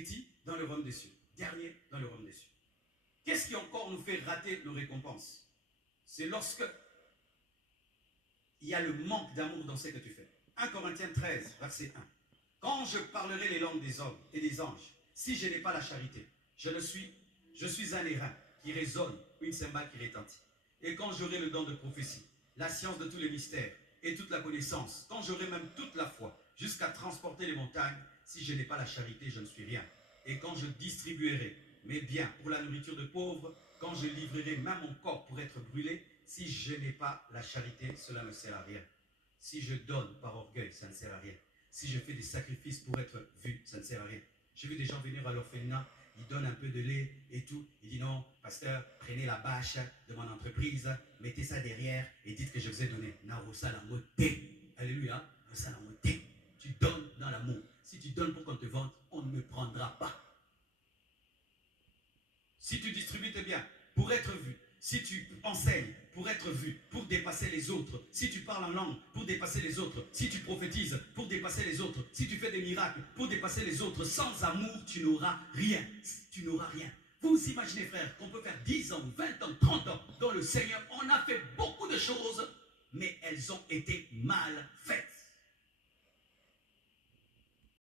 petit dans le royaume des cieux, dernier dans le royaume des cieux. Qu'est-ce qui encore nous fait rater nos récompenses? C'est lorsque il y a le manque d'amour dans ce que tu fais. 1 Corinthiens 13, verset 1. Quand je parlerai les langues des hommes et des anges, si je n'ai pas la charité, je suis un airain qui résonne, une cymbale qui retentit. Et quand j'aurai le don de prophétie, la science de tous les mystères et toute la connaissance, quand j'aurai même toute la foi, jusqu'à transporter les montagnes, si je n'ai pas la charité, je ne suis rien. Et quand je distribuerai mes biens pour la nourriture de pauvres, quand je livrerai même mon corps pour être brûlé, si je n'ai pas la charité, cela ne sert à rien. Si je donne par orgueil, ça ne sert à rien. Si je fais des sacrifices pour être vu, ça ne sert à rien. J'ai vu des gens venir à l'orphelinat, ils donnent un peu de lait et tout. Ils disent non, pasteur, prenez la bâche de mon entreprise, mettez ça derrière et dites que je vous ai donné. Alléluia, tu donnes dans l'amour. Si tu donnes pour qu'on te vende, on ne me prendra pas. Si tu distribues tes biens pour être vu, si tu enseignes pour être vu, pour dépasser les autres, si tu parles en langue pour dépasser les autres, si tu prophétises pour dépasser les autres, si tu fais des miracles pour dépasser les autres, sans amour, tu n'auras rien. Tu n'auras rien. Vous imaginez, frère, qu'on peut faire 10 ans, 20 ans, 30 ans dans le Seigneur. On a fait beaucoup de choses, mais elles ont été mal faites.